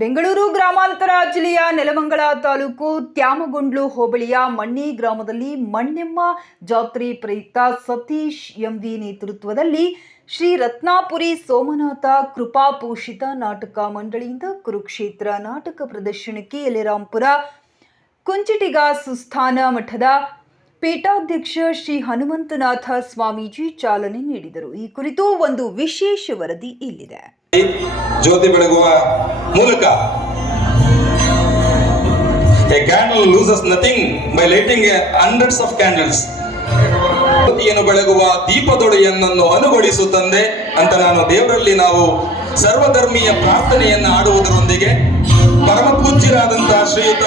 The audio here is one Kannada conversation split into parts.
ಬೆಂಗಳೂರು ಗ್ರಾಮಾಂತರ ಜಿಲ್ಲೆಯ ನೆಲಮಂಗಲ ತಾಲೂಕು ತ್ಯಾಮಗೊಂಡ್ಲು ಹೋಬಳಿಯ ಮಣ್ಣಿ ಗ್ರಾಮದಲ್ಲಿ ಮಣ್ಣೆಮ್ಮ ಜಾತ್ರೆ ಪ್ರಯುಕ್ತ ಸತೀಶ್ ಎಂವಿ ನೇತೃತ್ವದಲ್ಲಿ ಶ್ರೀ ರತ್ನಾಪುರಿ ಸೋಮನಾಥ ಕೃಪಾಪೋಷಿತ ನಾಟಕ ಮಂಡಳಿಯಿಂದ ಕುರುಕ್ಷೇತ್ರ ನಾಟಕ ಪ್ರದರ್ಶನಕ್ಕೆ ಯಲೆರಾಂಪುರ ಕುಂಚಿಟಿಗ ಸುಸ್ಥಾನ ಮಠದ ಪೀಠಾಧ್ಯಕ್ಷ ಶ್ರೀ ಹನುಮಂತನಾಥ ಸ್ವಾಮೀಜಿ ಚಾಲನೆ ನೀಡಿದರು. ಈ ಕುರಿತು ಒಂದು ವಿಶೇಷ ವರದಿ ಇಲ್ಲಿದೆ. ಜ್ಯೋತಿ ಬೆಳಗುವ ಮೂಲಕ a candle loses nothing by lighting hundreds of candles. ಜ್ಯೋತಿಯನ್ನು ಬೆಳಗುವ ದೀಪದೊಡೆಯನನ್ನು ಅನುಗೊಳಿಸುತ್ತಂದೆ ಅಂತ ನಾವು ಸರ್ವಧರ್ಮೀಯ ಪ್ರಾರ್ಥನೆಯನ್ನು ಆಡುವುದರೊಂದಿಗೆ ಪರಮ ಪೂಜ್ಯರಾದಂತಹ ಶ್ರೀಯುತ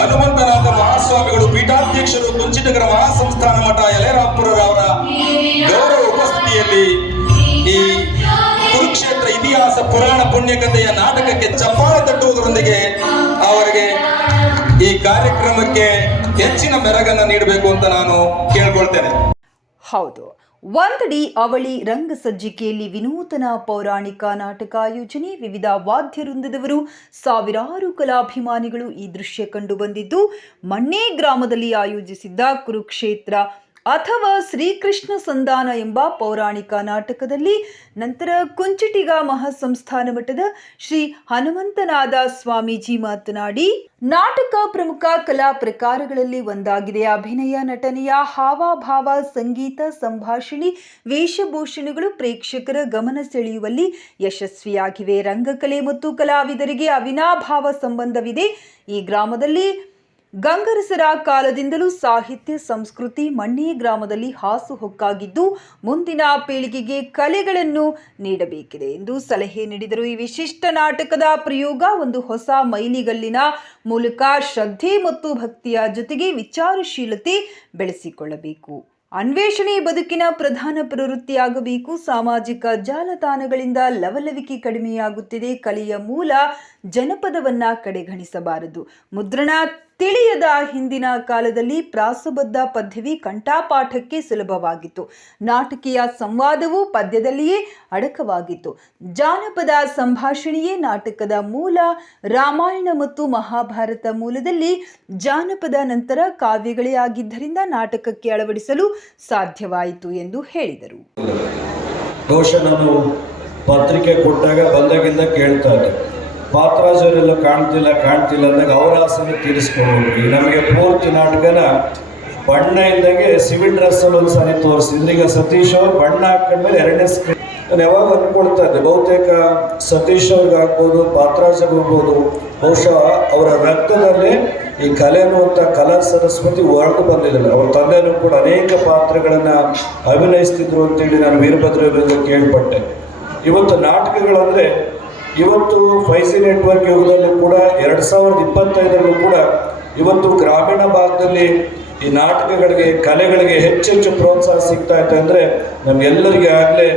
ಹನುಮಂತನಾಥ ಮಹಾಸ್ವಾಮಿಗಳು ಪೀಠಾಧ್ಯಕ್ಷರು ಕುಂಚಿಟಗರ ಮಹಾಸಂಸ್ಥಾನ ಮಠ ಯಲೆರಾಂಪುರರವರ ಗೌರವ ಉಪಸ್ಥಿತಿಯಲ್ಲಿ ಈ ಕುರುಕ್ಷೇತ್ರ ಇತಿಹಾಸ ಪುರಾಣ ಪುಣ್ಯಕಥೆಯ ನಾಟಕಕ್ಕೆ ಚಪ್ಪಾಳೆ ತಟ್ಟುವುದರೊಂದಿಗೆ ಅವರಿಗೆ ಈ ಕಾರ್ಯಕ್ರಮಕ್ಕೆ ಹೆಚ್ಚಿನ ಮೆರಗನ್ನು ನೀಡಬೇಕು ಅಂತ ನಾನು ಕೇಳ್ಕೊಳ್ತೇನೆ. ಹೌದು, ಒಂದಡಿ ಅವಳಿ ರಂಗಸಜ್ಜಿಕೆಯಲ್ಲಿ ವಿನೂತನ ಪೌರಾಣಿಕ ನಾಟಕ ಆಯೋಜನೆ, ವಿವಿಧ ವಾದ್ಯವೃಂದದವರು, ಸಾವಿರಾರು ಕಲಾಭಿಮಾನಿಗಳು ಈ ದೃಶ್ಯ ಕಂಡು ಬಂದಿದ್ದು ಮಣ್ಣೆ ಗ್ರಾಮದಲ್ಲಿ ಆಯೋಜಿಸಿದ್ದ ಕುರುಕ್ಷೇತ್ರ ಅಥವಾ ಶ್ರೀಕೃಷ್ಣ ಸಂಧಾನ ಎಂಬ ಪೌರಾಣಿಕ ನಾಟಕದಲ್ಲಿ ನಂತರ ಕುಂಚಿಟಿಗ ಮಹಾಸಂಸ್ಥಾನ ಮಠದ ಶ್ರೀ ಹನುಮಂತನಾಥ ಸ್ವಾಮೀಜಿ ಮಾತನಾಡಿ, ನಾಟಕ ಪ್ರಮುಖ ಕಲಾ ಪ್ರಕಾರಗಳಲ್ಲಿ ಒಂದಾಗಿದೆ. ಅಭಿನಯ, ನಟನೆಯ ಹಾವಭಾವ, ಸಂಗೀತ, ಸಂಭಾಷಣೆ, ವೇಷಭೂಷಣಗಳು ಪ್ರೇಕ್ಷಕರ ಗಮನ ಸೆಳೆಯುವಲ್ಲಿ ಯಶಸ್ವಿಯಾಗಿವೆ. ರಂಗಕಲೆ ಮತ್ತು ಕಲಾವಿದರಿಗೆ ಅವಿನಾಭಾವ ಸಂಬಂಧವಿದೆ. ಈ ಗ್ರಾಮದಲ್ಲಿ ಗಂಗರಸರ ಕಾಲದಿಂದಲೂ ಸಾಹಿತ್ಯ ಸಂಸ್ಕೃತಿ ಮಣ್ಣೆ ಗ್ರಾಮದಲ್ಲಿ ಹಾಸುಹೊಕ್ಕಾಗಿದ್ದು ಮುಂದಿನ ಪೀಳಿಗೆಗೆ ಕಲೆಗಳನ್ನು ನೀಡಬೇಕಿದೆ ಎಂದು ಸಲಹೆ ನೀಡಿದರು. ಈ ವಿಶಿಷ್ಟ ನಾಟಕದ ಪ್ರಯೋಗ ಒಂದು ಹೊಸ ಮೈಲಿಗಲ್ಲಿನ ಮೂಲಕ ಶ್ರದ್ಧೆ ಮತ್ತು ಭಕ್ತಿಯ ಜೊತೆಗೆ ವಿಚಾರಶೀಲತೆ ಬೆಳೆಸಿಕೊಳ್ಳಬೇಕು. ಅನ್ವೇಷಣೆ ಬದುಕಿನ ಪ್ರಧಾನ ಪ್ರವೃತ್ತಿಯಾಗಬೇಕು. ಸಾಮಾಜಿಕ ಜಾಲತಾಣಗಳಿಂದ ಲವಲವಿಕೆ ಕಡಿಮೆಯಾಗುತ್ತಿದೆ. ಕಲೆಯ ಮೂಲ ಜನಪದವನ್ನ ಕಡೆಗಣಿಸಬಾರದು. ಮುದ್ರಣ ತಿಳಿಯದ ಹಿಂದಿನ ಕಾಲದಲ್ಲಿ ಪ್ರಾಸಬದ್ಧ ಪದ್ಯವೇ ಕಂಠಪಾಠಕ್ಕೆ ಸುಲಭವಾಗಿತ್ತು. ನಾಟಕೀಯ ಸಂವಾದವು ಪದ್ಯದಲ್ಲಿಯೇ ಅಡಕವಾಗಿತ್ತು. ಜಾನಪದ ಸಂಭಾಷಣೆಯೇ ನಾಟಕದ ಮೂಲ. ರಾಮಾಯಣ ಮತ್ತು ಮಹಾಭಾರತ ಮೂಲದಲ್ಲಿ ಜಾನಪದ ನಂತರ ಕಾವ್ಯಗಳೇ ಆಗಿದ್ದರಿಂದ ನಾಟಕಕ್ಕೆ ಅಳವಡಿಸಲು ಸಾಧ್ಯವಾಯಿತು ಎಂದು ಹೇಳಿದರು. ಬಹುಶಃ ನಾನು ಪತ್ರಿಕೆ ಕೊಟ್ಟಾಗ ಬಂದಾಗಿಂದ ಕೇಳ್ತಾ ಇದ್ದೆ, ಪಾತ್ರಾಜರೆಲ್ಲ ಕಾಣ್ತಿಲ್ಲ ಅಂದಾಗ ಅವರ ಆಸೆನ ತೀರಿಸ್ಕೊಂಡು ಈಗ ನಮಗೆ ಪೂರ್ತಿ ನಾಟಕನ ಬಣ್ಣ ಇದ್ದಂಗೆ ಸಿವಿಲ್ ಡ್ರೆಸ್ಸಲ್ಲಿ ಒಂದು ಸಾರಿ ತೋರಿಸಿದ್ರು. ಈಗ ಸತೀಶ್ ಅವರು ಬಣ್ಣ ಹಾಕೊಂಡ್ಮೇಲೆ ಎರಡನೇ ಸ್ಕ್ರೀನ್ ನಾನು ಯಾವಾಗ ಅಂದ್ಕೊಳ್ತಾ ಇದ್ದೆ, ಬಹುತೇಕ ಸತೀಶ್ ಅವ್ರಿಗೆ ಆಗ್ಬೋದು, ಪಾತ್ರಾಜಗೆ ಹೋಗ್ಬೋದು, ಬಹುಶಃ ಅವರ ರಕ್ತದಲ್ಲಿ ಈ ಕಲೆ ಅನ್ನುವಂಥ ಕಲಾ ಸರಸ್ವತಿ ಹೊರಟು ಬಂದಿದ್ದರು. ಅವ್ರ ತಂದೆನೂ ಕೂಡ ಅನೇಕ ಪಾತ್ರಗಳನ್ನು ಅಭಿನಯಿಸ್ತಿದ್ರು ಅಂತೇಳಿ ನಾನು ವೀರಭದ್ರವರಿಂದ ಕೇಳ್ಪಟ್ಟೆ. ಇವತ್ತು ನಾಟಕಗಳಂದರೆ ಇವತ್ತು 5G ನೆಟ್ವರ್ಕ್ ಯುಗದಲ್ಲೂ ಕೂಡ 2025ರಲ್ಲೂ ಕೂಡ ಇವತ್ತು ಗ್ರಾಮೀಣ ಭಾಗದಲ್ಲಿ ಈ ನಾಟಕಗಳಿಗೆ ಕಲೆಗಳಿಗೆ ಹೆಚ್ಚೆಚ್ಚು ಪ್ರೋತ್ಸಾಹ ಸಿಗ್ತಾ ಇದೆ. ಅಂದರೆ ನಮಗೆಲ್ಲರಿಗೆ ಆಗಲೇ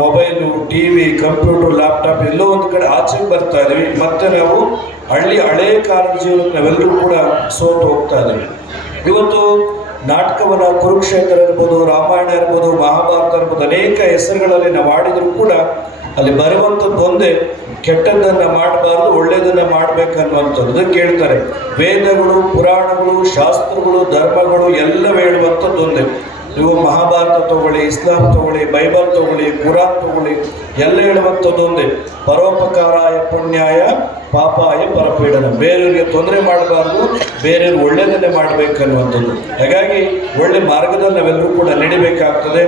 ಮೊಬೈಲು, ಟಿವಿ, ಕಂಪ್ಯೂಟರ್, ಲ್ಯಾಪ್ಟಾಪ್ ಎಲ್ಲೋ ಒಂದು ಕಡೆ ಆಚೆಗೆ ಬರ್ತಾ ಇದ್ದೀವಿ. ಮತ್ತೆ ನಾವು ಹಳೆ ಕಾಲದ ಜೀವನಕ್ಕೆ ನಾವೆಲ್ಲರೂ ಕೂಡ ಸೋತು ಹೋಗ್ತಾ ಇದ್ದೀವಿ. ಇವತ್ತು ನಾಟಕವನ್ನು ಕುರುಕ್ಷೇತ್ರ ಇರ್ಬೋದು, ರಾಮಾಯಣ ಇರ್ಬೋದು, ಮಹಾಭಾರತ ಇರ್ಬೋದು, ಅನೇಕ ಹೆಸರುಗಳಲ್ಲಿ ನಾವು ಆಡಿದರೂ ಕೂಡ ಅಲ್ಲಿ ಬರುವಂಥದ್ದು ಒಂದೇ, ಕೆಟ್ಟದ್ದನ್ನು ಮಾಡಬಾರ್ದು, ಒಳ್ಳೆಯದನ್ನು ಮಾಡಬೇಕನ್ನುವಂಥದ್ದು. ಅದಕ್ಕೆ ಹೇಳ್ತಾರೆ, ವೇದಗಳು, ಪುರಾಣಗಳು, ಶಾಸ್ತ್ರಗಳು, ಧರ್ಮಗಳು ಎಲ್ಲ ಹೇಳುವಂಥದ್ದು ಒಂದೇ. ನೀವು ಮಹಾಭಾರತ ತಗೊಳ್ಳಿ, ಇಸ್ಲಾಂ ತಗೊಳ್ಳಿ, ಬೈಬಲ್ ತಗೊಳ್ಳಿ, ಕುರಾನ್ ತಗೊಳ್ಳಿ, ಎಲ್ಲ ಹೇಳುವಂಥದ್ದು ಒಂದೇ, ಪರೋಪಕಾರಾಯ ಪುಣ್ಯಾಯ ಪಾಪಾಯ ಪರಪೀಡನ. ಬೇರೆಯವರಿಗೆ ತೊಂದರೆ ಮಾಡಬಾರ್ದು, ಬೇರೆಯವ್ರು ಒಳ್ಳೆಯದನ್ನೇ ಮಾಡಬೇಕನ್ನುವಂಥದ್ದು. ಹಾಗಾಗಿ ಒಳ್ಳೆ ಮಾರ್ಗದಲ್ಲಿ ನಾವೆಲ್ಲರೂ ಕೂಡ ನಡಿಬೇಕಾಗ್ತದೆ.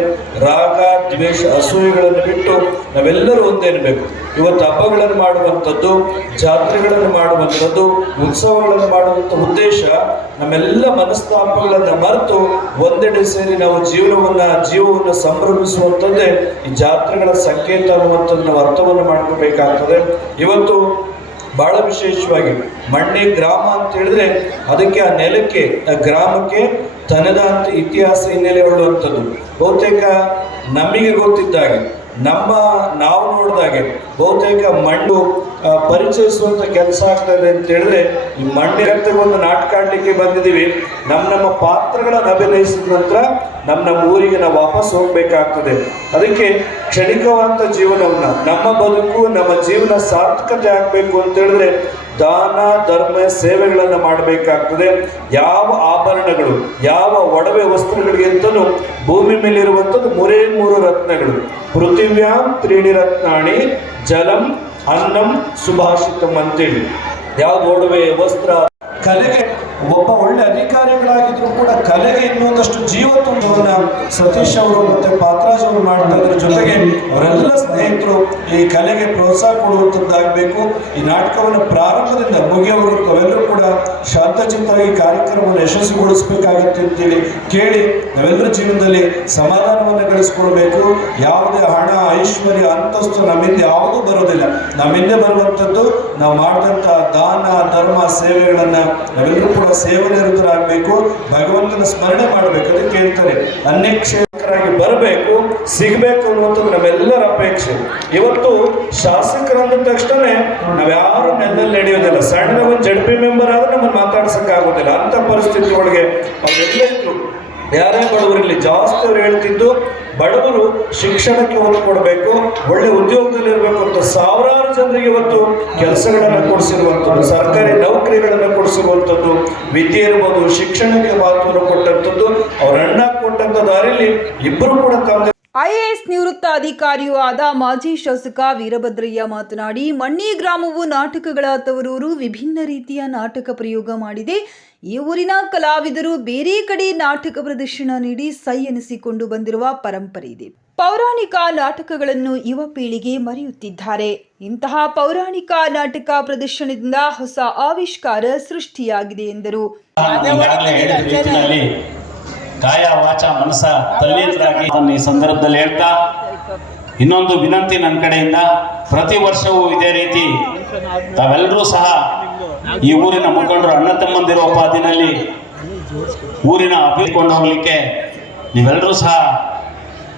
ರಾಗ, ದ್ವೇಷ, ಅಸೂಯೆಗಳನ್ನು ಬಿಟ್ಟು ನಾವೆಲ್ಲರೂ ಒಂದೇನಬೇಕು. ಇವತ್ತು ಹಬ್ಬಗಳನ್ನು ಮಾಡುವಂಥದ್ದು, ಜಾತ್ರೆಗಳನ್ನು ಮಾಡುವಂಥದ್ದು, ಉತ್ಸವಗಳನ್ನು ಮಾಡುವಂಥ ಉದ್ದೇಶ ನಮ್ಮೆಲ್ಲ ಮನಸ್ತಾಪಗಳನ್ನು ಮರೆತು ಒಂದೆಡೆ ಸೇರಿ ನಾವು ಜೀವವನ್ನು ಸಂಭ್ರಮಿಸುವಂಥದ್ದೇ ಈ ಜಾತ್ರೆಗಳ ಸಂಕೇತ ಅನ್ನುವಂಥದ್ದು ನಾವು ಅರ್ಥವನ್ನು ಮಾಡ್ಕೋಬೇಕಾಗ್ತದೆ. ಇವತ್ತು ಬಹಳ ವಿಶೇಷವಾಗಿ ಮಣ್ಣೆ ಗ್ರಾಮ ಅಂತ ಹೇಳಿದ್ರೆ ಅದಕ್ಕೆ ಆ ನೆಲಕ್ಕೆ, ಆ ಗ್ರಾಮಕ್ಕೆ ತನ್ನದಾದ ಇತಿಹಾಸ ಹಿನ್ನೆಲೆ ಉಳ್ಳುವಂಥದ್ದು. ಬಹುತೇಕ ನಮಗೆ ಗೊತ್ತಿದ್ದಾಗೆ ನಾವು ನೋಡಿದಾಗೆ ಬಹುತೇಕ ಮಣ್ಣು ಪರಿಚಯಿಸುವಂಥ ಕೆಲಸ ಆಗ್ತದೆ ಅಂತ ಹೇಳಿದ್ರೆ ಈ ಮಣ್ಣಿನ ಒಂದು ನಾಟಕ ಆಡ್ಲಿಕ್ಕೆ ಬಂದಿದ್ದೀವಿ. ನಮ್ಮ ಪಾತ್ರಗಳನ್ನು ಅಭಿನಯಿಸಿದ ನಂತರ ನಮ್ಮ ಊರಿಗೆ ನಾವು ವಾಪಸ್ ಹೋಗ್ಬೇಕಾಗ್ತದೆ. ಅದಕ್ಕೆ ಕ್ಷಣಿಕವಾದ ಜೀವನವನ್ನ ನಮ್ಮ ಬದುಕು ನಮ್ಮ ಜೀವನ ಸಾರ್ಥಕತೆ ಆಗಬೇಕು ಅಂತ ಹೇಳಿದ್ರೆ ದಾನ ಧರ್ಮ ಸೇವೆಗಳನ್ನು ಮಾಡಬೇಕಾಗ್ತದೆ. ಯಾವ ಆಭರಣಗಳು ಯಾವ ಒಡವೆ ವಸ್ತುಗಳಿಗಿಂತಲೂ ಭೂಮಿ ಮೇಲಿರುವಂಥದ್ದು ಮೂರು ರತ್ನಗಳು. ಪೃಥಿವ್ಯಾಂ ತ್ರೀಣಿ ರತ್ನಾಣಿ ಜಲಂ ಅನ್ನಂ ಸುಭಾಷಿತಂ ಅಂತೇಳಿ. ಯಾವ್ದು ಒಡವೆ ವಸ್ತ್ರ ಕಲೆಗೆ ಒಬ್ಬ ಒಳ್ಳೆ ಅಧಿಕಾರಿಗಳಾಗಿದ್ರು ಕೂಡ ಕಲೆಗೆ ಇನ್ನೊಂದಷ್ಟು ಜೀವ ತುಂಬುವನ್ನ ಸತೀಶ್ ಅವರು ಮತ್ತೆ ಪಾತ್ರಾಜ್ ಅವರು ಮಾಡ್ತಾ ಇದ್ರ ಜೊತೆಗೆ ಅವರೆಲ್ಲ ಸ್ನೇಹಿತರು ಈ ಕಲೆಗೆ ಪ್ರೋತ್ಸಾಹ ಕೊಡುವಂಥದ್ದಾಗಬೇಕು. ಈ ನಾಟಕವನ್ನು ಪ್ರಾರಂಭದಿಂದ ಮುಗಿಯವರೆಗೂ ತಾವೆಲ್ಲರೂ ಕೂಡ ಶಾಂತಚಿತ್ತವಾಗಿ ಕಾರ್ಯಕ್ರಮವನ್ನು ಯಶಸ್ವಿಗೊಳಿಸಬೇಕಾಗತ್ತೆ ಅಂತೇಳಿ ಕೇಳಿ ನಾವೆಲ್ಲರ ಜೀವನದಲ್ಲಿ ಸಮಾಧಾನವನ್ನು ಗಳಿಸ್ಕೊಳ್ಬೇಕು. ಯಾವುದೇ ಹಣ ಐಶ್ವರ್ಯ ಅಂತಸ್ತು ನಮ್ಮಿಂದ ಯಾವುದೂ ಬರೋದಿಲ್ಲ. ನಮ್ಮಿಂದ ಬರುವಂಥದ್ದು ನಾವು ಮಾಡಿದಂಥ ದಾನ ಧರ್ಮ ಸೇವೆಗಳನ್ನ ನಾವೆಲ್ಲರೂ ಕೂಡ ಸೇವನಿರತರಾಗಬೇಕು. ಭಗವಂತನ ಸ್ಮರಣೆ ಮಾಡಬೇಕು. ಅದಕ್ಕೆ ಹೇಳ್ತಾರೆ ಅನ್ಯಕ್ಷೇತ್ರರಾಗಿ ಬರಬೇಕು, ಸಿಗಬೇಕು ಅನ್ನುವಂಥದ್ದು ನಮ್ಮೆಲ್ಲರ ಅಪೇಕ್ಷೆ. ಇವತ್ತು ಶಾಸಕರಂದ ತಕ್ಷಣ ನಾವ್ಯಾರು ನೆಲದಲ್ಲಿ ನಡೆಯೋದಿಲ್ಲ. ಸಣ್ಣ ಒಂದು ಜಡ್ಪಿ ಮೆಂಬರ್ ಆದ್ರೆ ನಮ್ಮನ್ನು ಮಾತಾಡ್ಸಕ್ಕಾಗೋದಿಲ್ಲ. ಅಂತ ಪರಿಸ್ಥಿತಿ ಒಳಗೆ ಅವರೆಲ್ಲ ಇದ್ರು. ಯಾರೇ ಬಡವರಿಲ್ಲಿ ಜಾಸ್ತಿ ಅವ್ರು ಹೇಳ್ತಿದ್ದು ಬಡವರು ಶಿಕ್ಷಣಕ್ಕೆ ಒತ್ತು ಕೊಡಬೇಕು, ಒಳ್ಳೆ ಉದ್ಯೋಗದಲ್ಲಿ ಇರಬೇಕು ಅಂತ ಸಾವಿರಾರು ಜನರಿಗೆ ಇವತ್ತು ಕೆಲಸಗಳನ್ನು ಕೊಡಿಸಿರುವಂಥದ್ದು, ಸರ್ಕಾರಿ ನೌಕರಿಗಳನ್ನು ಕೊಡಿಸಿರುವಂಥದ್ದು, ವಿದ್ಯೆ ಇರ್ಬೋದು, ಶಿಕ್ಷಣಕ್ಕೆ ಮಹತ್ವವನ್ನು ಕೊಟ್ಟಂಥದ್ದು, ಅವ್ರ ಅಣ್ಣ ಕೊಟ್ಟಂಥ ದಾರಿಯಲ್ಲಿ ಇಬ್ಬರು ಕೂಡ ತಮ್ಮ ಐಎಎಸ್ ನಿವೃತ್ತ ಅಧಿಕಾರಿಯೂ ಆದ ಮಾಜಿ ಶಾಸಕ ವೀರಭದ್ರಯ್ಯ ಮಾತನಾಡಿ, ಮಣ್ಣಿ ಗ್ರಾಮವು ನಾಟಕಗಳ ತವರೂರು. ವಿಭಿನ್ನ ರೀತಿಯ ನಾಟಕ ಪ್ರಯೋಗ ಮಾಡಿದೆ. ಈ ಊರಿನ ಕಲಾವಿದರು ಬೇರೆ ಕಡೆ ನಾಟಕ ಪ್ರದರ್ಶನ ನೀಡಿ ಸೈ ಎನಿಸಿಕೊಂಡು ಬಂದಿರುವ ಪರಂಪರೆ ಇದೆ. ಪೌರಾಣಿಕ ನಾಟಕಗಳನ್ನು ಯುವ ಪೀಳಿಗೆ ಮರೆಯುತ್ತಿದ್ದಾರೆ. ಇಂತಹ ಪೌರಾಣಿಕ ನಾಟಕ ಪ್ರದರ್ಶನದಿಂದ ಹೊಸ ಆವಿಷ್ಕಾರ ಸೃಷ್ಟಿಯಾಗಿದೆ ಎಂದರು. ಕಾಯ ವಾಚ ಮನಸ ತಲ್ಲೀನರಾಗಿ ಈ ಸಂದರ್ಭದಲ್ಲಿ ಹೇಳ್ತಾ, ಇನ್ನೊಂದು ವಿನಂತಿ ನನ್ನ ಕಡೆಯಿಂದ, ಪ್ರತಿ ವರ್ಷವೂ ಇದೇ ರೀತಿ ತಾವೆಲ್ಲರೂ ಸಹ ಈ ಊರಿನ ಮುಖಂಡರು ಅಣ್ಣ ತಮ್ಮಂದಿರೋ ಉಪಾಧಿನಲ್ಲಿ ಊರಿನ ಅಭಿವೃದ್ಧಿಕೊಂಡು ಹೋಗ್ಲಿಕ್ಕೆ ನೀವೆಲ್ಲರೂ ಸಹ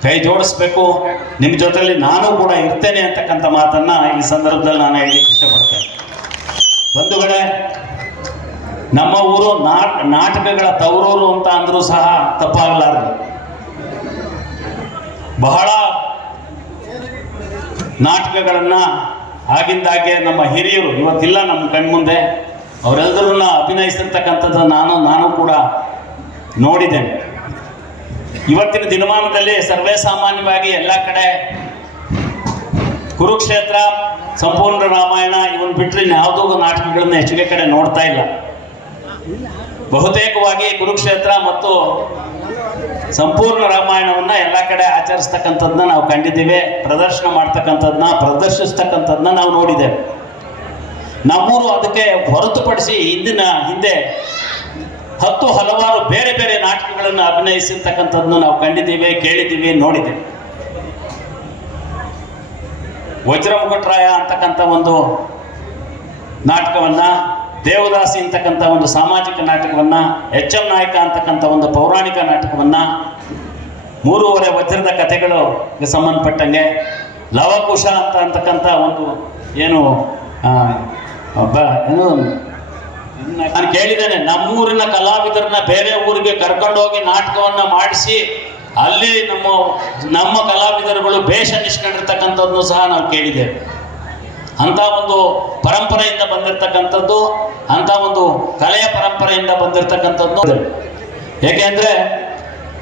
ಕೈ ಜೋಡಿಸ್ಬೇಕು. ನಿಮ್ಮ ಜೊತೆಯಲ್ಲಿ ನಾನು ಕೂಡ ಇರ್ತೇನೆ ಅಂತಕ್ಕಂಥ ಮಾತನ್ನ ಈ ಸಂದರ್ಭದಲ್ಲಿ ನಾನು ಹೇಳಲಿಕ್ಕೆ ಇಷ್ಟಪಡ್ತೇನೆ. ಬಂಧುಗಳೇ, ನಮ್ಮ ಊರು ನಾಟಕಗಳ ತವರೂರು ಅಂತ ಅಂದ್ರೂ ಸಹ ತಪ್ಪಾಗಲಾರದು. ಬಹಳ ನಾಟಕಗಳನ್ನ ಆಗಿಂದಾಗೆ ನಮ್ಮ ಹಿರಿಯರು ಇವತ್ತಿಲ್ಲ ನಮ್ಮ ಕಣ್ಮುಂದೆ, ಅವರೆಲ್ಲರನ್ನ ಅಭಿನಯಿಸಿರ್ತಕ್ಕಂಥದ್ದು ನಾನು ಕೂಡ ನೋಡಿದ್ದೇನೆ. ಇವತ್ತಿನ ದಿನಮಾನದಲ್ಲಿ ಸರ್ವೇ ಸಾಮಾನ್ಯವಾಗಿ ಎಲ್ಲ ಕಡೆ ಕುರುಕ್ಷೇತ್ರ, ಸಂಪೂರ್ಣ ರಾಮಾಯಣ ಇವನ್ ಬಿಟ್ಟರೆ ಯಾವುದೋ ನಾಟಕಗಳನ್ನ ಹೆಚ್ಚಿಗೆ ಕಡೆ ನೋಡ್ತಾ ಇಲ್ಲ. ಬಹುತೇಕವಾಗಿ ಕುರುಕ್ಷೇತ್ರ ಮತ್ತು ಸಂಪೂರ್ಣ ರಾಮಾಯಣವನ್ನ ಎಲ್ಲ ಕಡೆ ಆಚರಿಸ್ತಕ್ಕಂಥದ್ದನ್ನ ನಾವು ಕಂಡಿದ್ದೇವೆ. ಪ್ರದರ್ಶನ ಮಾಡ್ತಕ್ಕಂಥದ್ದನ್ನ ಪ್ರದರ್ಶಿಸ್ತಕ್ಕಂಥದ್ದನ್ನ ನಾವು ನೋಡಿದ್ದೇವೆ. ನಮ್ಮೂರು ಅದಕ್ಕೆ ಹೊರತುಪಡಿಸಿ ಹಿಂದೆ ಹಲವಾರು ಬೇರೆ ಬೇರೆ ನಾಟಕಗಳನ್ನು ಅಭಿನಯಿಸಿರ್ತಕ್ಕಂಥದ್ದನ್ನು ನಾವು ಕಂಡಿದ್ದೀವಿ, ಕೇಳಿದ್ದೀವಿ, ನೋಡಿದ್ದೇವೆ. ವಜ್ರಮುಕುಟ್ರಾಯ ಅಂತಕ್ಕಂಥ ಒಂದು ನಾಟಕವನ್ನ, ದೇವದಾಸಿ ಅಂತಕ್ಕಂಥ ಒಂದು ಸಾಮಾಜಿಕ ನಾಟಕವನ್ನ, ಎಚ್ ಎಂ ನಾಯಕ ಅಂತಕ್ಕಂಥ ಒಂದು ಪೌರಾಣಿಕ ನಾಟಕವನ್ನ, 3 ವಜ್ರದ ಕಥೆಗಳಿಗೆ ಸಂಬಂಧಪಟ್ಟಂಗೆ, ಲವಕುಶ ಅಂತಕ್ಕಂಥ ಒಂದು ನಾನು ಕೇಳಿದ್ದೇನೆ, ನಮ್ಮೂರಿನ ಕಲಾವಿದರನ್ನ ಬೇರೆ ಊರಿಗೆ ಕರ್ಕೊಂಡೋಗಿ ನಾಟಕವನ್ನ ಮಾಡಿಸಿ ಅಲ್ಲಿ ನಮ್ಮ ಕಲಾವಿದರುಗಳು ಬೇಷ ನಿಷ್ಕೊಂಡಿರ್ತಕ್ಕಂಥದ್ದು ಸಹ ನಾವು ಕೇಳಿದ್ದೇವೆ. ಅಂಥ ಒಂದು ಪರಂಪರೆಯಿಂದ ಬಂದಿರತಕ್ಕಂಥದ್ದು, ಅಂಥ ಒಂದು ಕಲೆಯ ಪರಂಪರೆಯಿಂದ ಬಂದಿರತಕ್ಕಂಥದ್ದು. ಏಕೆಂದರೆ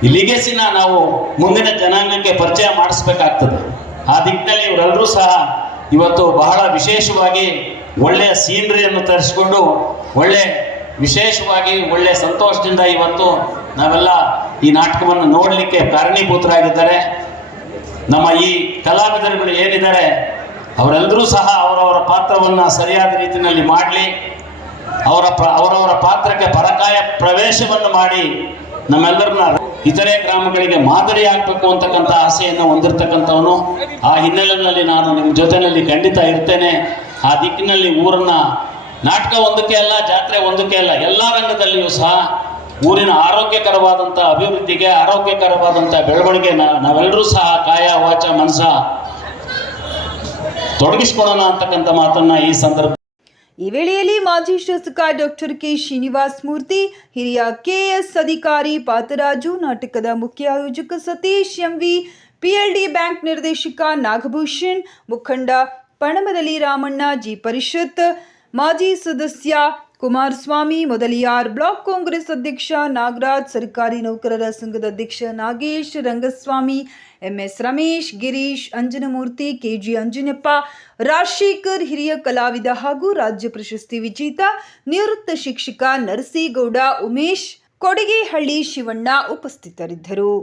ಈ ಲಿಗೆಸಿನ ನಾವು ಮುಂದಿನ ಜನಾಂಗಕ್ಕೆ ಪರಿಚಯ ಮಾಡಿಸ್ಬೇಕಾಗ್ತದೆ. ಆ ದಿಕ್ಕಿನಲ್ಲಿ ಇವರೆಲ್ಲರೂ ಸಹ ಇವತ್ತು ಬಹಳ ವಿಶೇಷವಾಗಿ ಒಳ್ಳೆಯ ಸೀನರಿಯನ್ನು ತರಿಸಿಕೊಂಡು ವಿಶೇಷವಾಗಿ ಒಳ್ಳೆಯ ಸಂತೋಷದಿಂದ ಇವತ್ತು ನಾವೆಲ್ಲ ಈ ನಾಟಕವನ್ನು ನೋಡಲಿಕ್ಕೆ ಕಾರಣೀಭೂತರಾಗಿದ್ದಾರೆ. ನಮ್ಮ ಈ ಕಲಾವಿದರುಗಳು ಏನಿದ್ದಾರೆ ಅವರೆಲ್ಲರೂ ಸಹ ಅವರವರ ಪಾತ್ರವನ್ನು ಸರಿಯಾದ ರೀತಿಯಲ್ಲಿ ಮಾಡಲಿ, ಅವರವರ ಪಾತ್ರಕ್ಕೆ ಪರಕಾಯ ಪ್ರವೇಶವನ್ನು ಮಾಡಿ ನಮ್ಮೆಲ್ಲರನ್ನ ಇತರೆ ಗ್ರಾಮಗಳಿಗೆ ಮಾದರಿ ಆಗಬೇಕು ಅಂತಕ್ಕಂಥ ಆಸೆಯನ್ನು ಹೊಂದಿರತಕ್ಕಂಥವನು. ಆ ಹಿನ್ನೆಲೆಯಲ್ಲಿ ನಾನು ನಿಮ್ಮ ಜೊತೆಯಲ್ಲಿ ಖಂಡಿತ ಇರ್ತೇನೆ. ಆ ದಿಕ್ಕಿನಲ್ಲಿ ಊರನ್ನ ನಾಟಕ ಒಂದಕ್ಕೆ ಅಲ್ಲ, ಜಾತ್ರೆ ಒಂದಕ್ಕೆ ಅಲ್ಲ, ಎಲ್ಲ ರಂಗದಲ್ಲಿಯೂ ಸಹ ಊರಿನ ಆರೋಗ್ಯಕರವಾದಂಥ ಅಭಿವೃದ್ಧಿಗೆ, ಆರೋಗ್ಯಕರವಾದಂಥ ಬೆಳವಣಿಗೆ ನಾವೆಲ್ಲರೂ ಸಹ ಕಾಯ ವಾಚ ಮನಸ ತೊಡಗಿಸ್ಕೊಳ್ಳೋಣ ಅಂತಕ್ಕಂಥ ಮಾತನ್ನ ಈ ಸಂದರ್ಭ. ಈ ವೇಳೆಯಲ್ಲಿ ಮಾಜಿ ಶಾಸಕ ಡಾಕ್ಟರ್ ಕೆ ಶ್ರೀನಿವಾಸ್ ಮೂರ್ತಿ, ಹಿರಿಯ ಕೆಎಸ್ ಅಧಿಕಾರಿ ಪಾತರಾಜು, ನಾಟಕದ ಮುಖ್ಯ ಆಯೋಜಕ ಸತೀಶ್ ಎಂವಿ, ಪಿಎಲ್ಡಿ ಬ್ಯಾಂಕ್ ನಿರ್ದೇಶಕ ನಾಗಭೂಷಣ್, ಮುಖಂಡ ಪಣಮರಲಿ ರಾಮಣ್ಣ, ಜಿ ಪರಿಷತ್ ಮಾಜಿ ಸದಸ್ಯ ಕುಮಾರಸ್ವಾಮಿ ಮೊದಲಿಯಾರ್, ಬ್ಲಾಕ್ ಕಾಂಗ್ರೆಸ್ ಅಧ್ಯಕ್ಷ ನಾಗರಾಜ್, ಸರ್ಕಾರಿ ನೌಕರರ ಸಂಘದ ಅಧ್ಯಕ್ಷ ನಾಗೇಶ್, ರಂಗಸ್ವಾಮಿ, ಎಂಎಸ್ ರಮೇಶ್, ಗಿರೀಶ್, ಅಂಜನಮೂರ್ತಿ, ಕೆಜಿ ಅಂಜನಪ್ಪ, ರಾಜಶೇಖರ್, ಹಿರಿಯ ಕಲಾವಿದ ಹಾಗೂ ರಾಜ್ಯ ಪ್ರಶಸ್ತಿ ವಿಜೇತ ನಿವೃತ್ತ ಶಿಕ್ಷಕ ನರಸಿಗೌಡ, ಉಮೇಶ್, ಕೊಡಿಗೆಹಳ್ಳಿ ಶಿವಣ್ಣ ಉಪಸ್ಥಿತರಿದ್ದರು.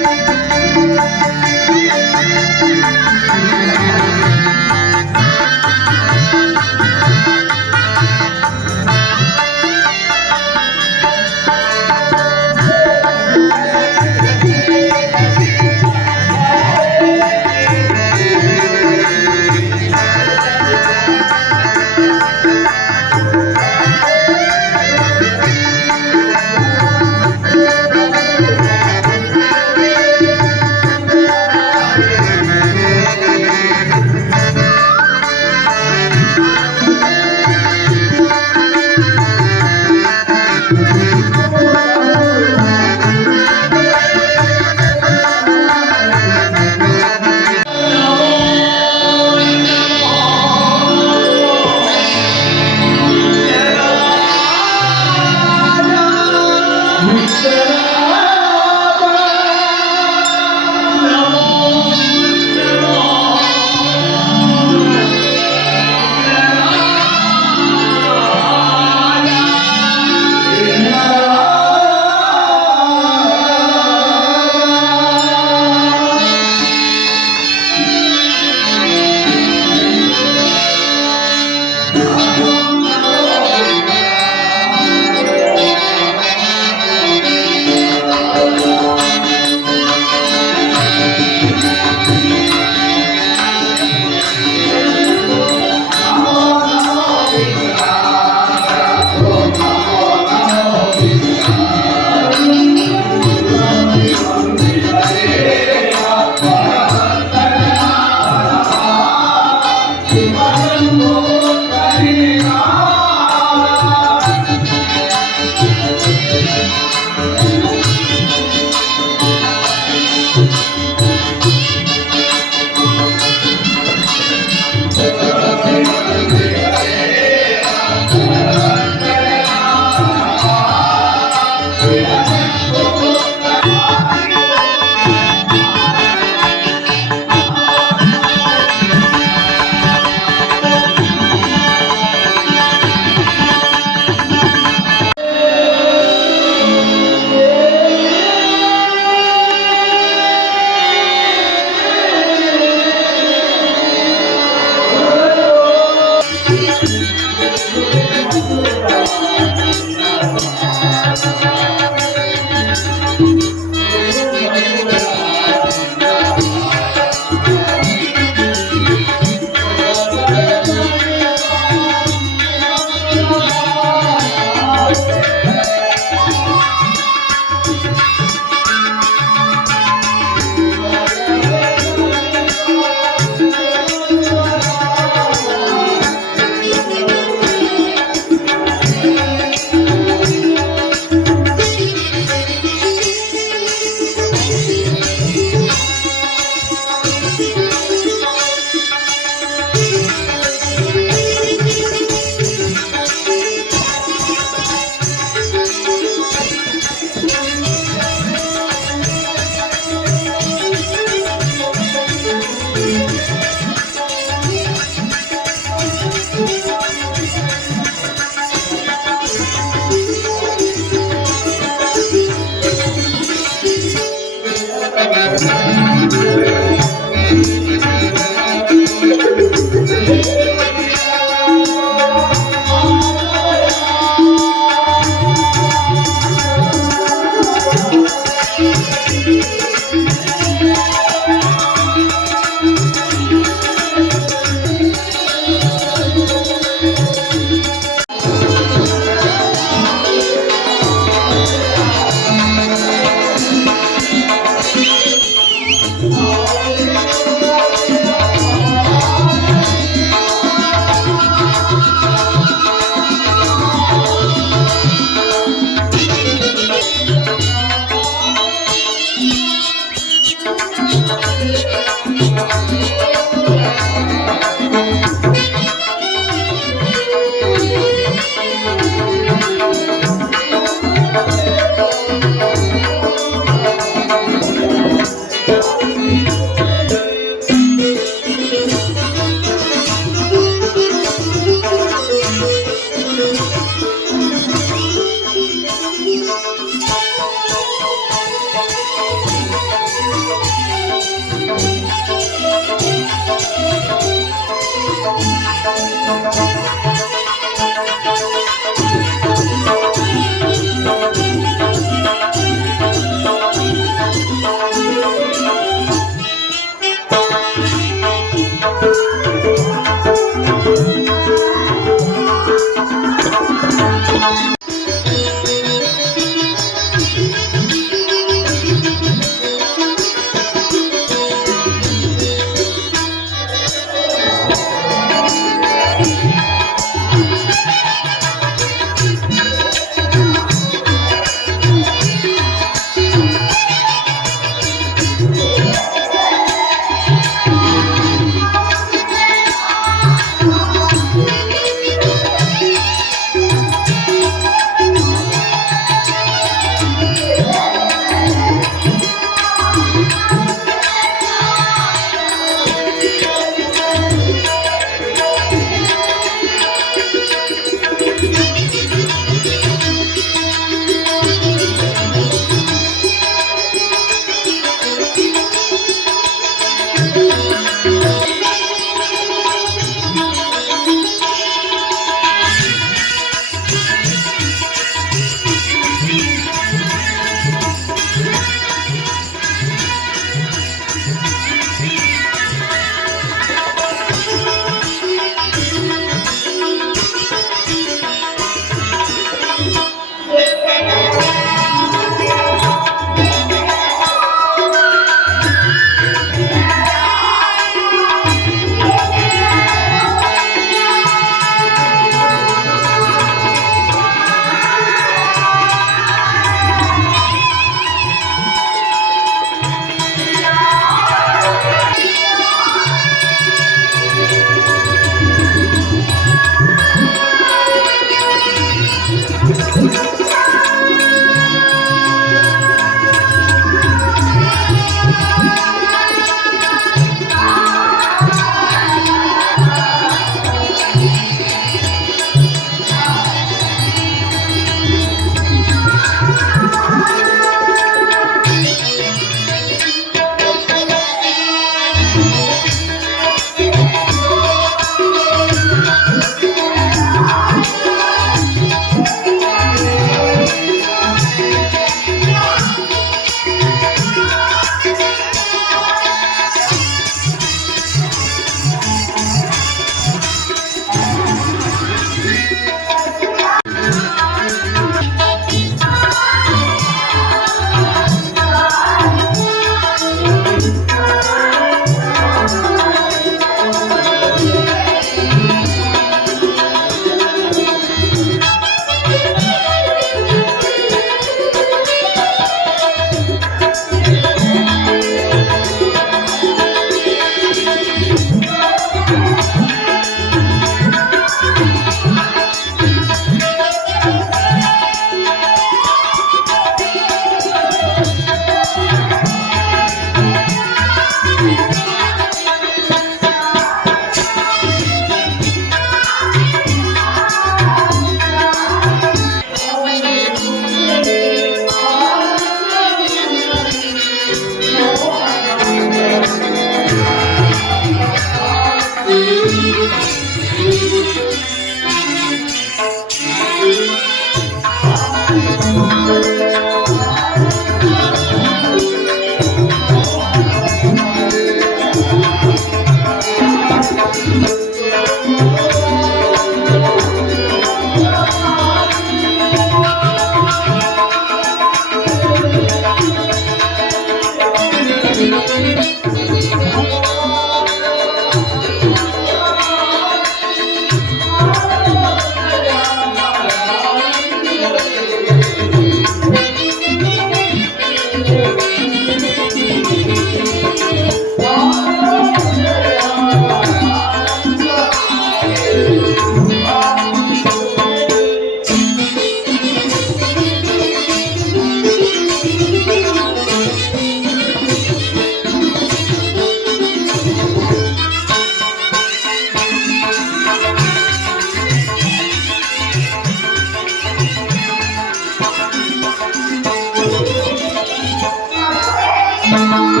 ಮಾಡ್ಬಿಡಪ್ಪ